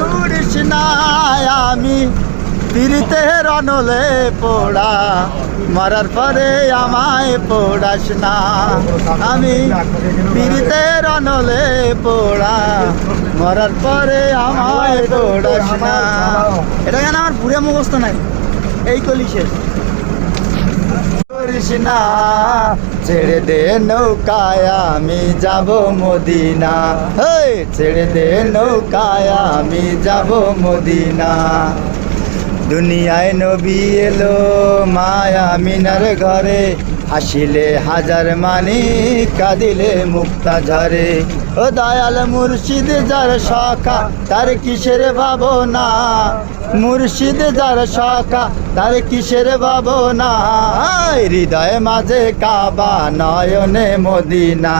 করিস না আমি পীড়িতের অনলে পোড়া মরার পরে আমায় পোড়াস না আমি পীড়িতের অনলে পোড়া মরার পরে আমায় পোড়াস না এটা কেন আমার পুরে মুখস্থ নাই এই কলি শেষ করিস না ছেড়ে দে নৌকায় আমি যাব মদিনা ছেড়ে দে নৌকায় আমি যাব মদিনা দুনিয়ায় নবী এলো মায়া মিনার ঘরে হাসিলে হাজার মানি কাঁদিলে মুক্তা ঝরে ও দয়াল মুর্শিদ যার শাখা তার কিসের ভাবনা মুর্শিদ যার শাখা তার কিসের ভাবনা হৃদয় মাঝে কাবা নয়নে মদিনা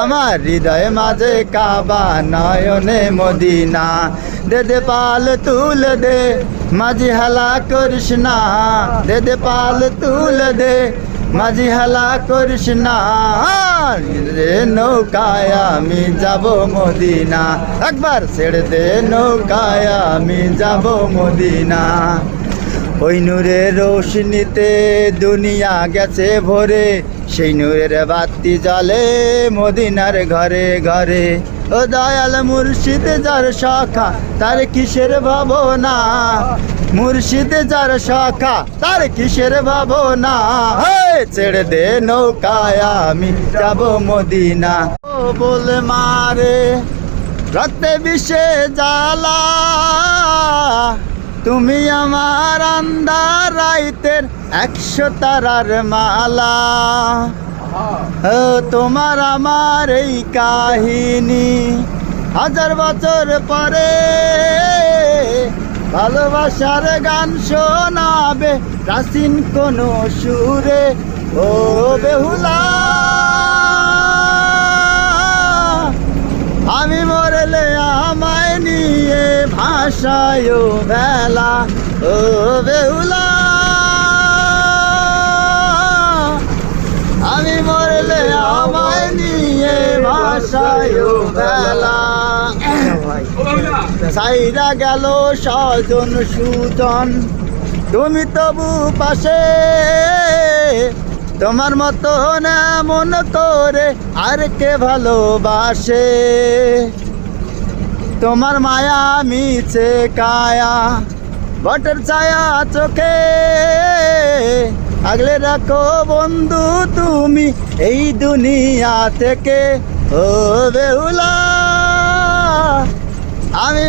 আমার হৃদয় মাঝে কাবা নয়নে মদিনা দে দে পাল তুল দে মাঝি হালা করিস না দে দে পাল তুল দে মাঝি হালা করিস না রে নৌকায় আমি যাব মদিনা একবার ছেড়ে দে নৌকায় আমি যাব মদিনা ওই নূরের রোশনীতে দুনিয়া গেছে ভরে সেই নূরের বাতি জ্বলে মদিনার ঘরে ঘরে ও দয়াল মুর্শিদ যার শাখা তার কিসের ভাবনা মুর্শিদ যার শাখা তার কিসের ভাবনা ছেড়ে দে নৌকায় আমি যাব মদিনা ও বলে মারে রক্তে বিষে জ্বালা তুমি আমার আন্ধার রাইতের 100 তারার মালা তোমার আমার এই কাহিনী 1000 বছর পরে ভালোবাসার গান শোনাবে প্রাচীন কোন সুরে ও বেহুলা আমি মরলে আমায় নিয়ে ভাষায় বেলা ও বেহুলা আমি মরলে আমায় নিয়ে ভাষায় বেলা সাইরা গেল স্বজন সুজন তুমি তবু পাশে তোমার মতো এমন করে আর কে ভালোবাসে তোমার মায়া মিছে কায়া বটের ছায়া চোখে আগলে রাখো বন্ধু তুমি এই দুনিয়া থেকে ও বেহুলা আমি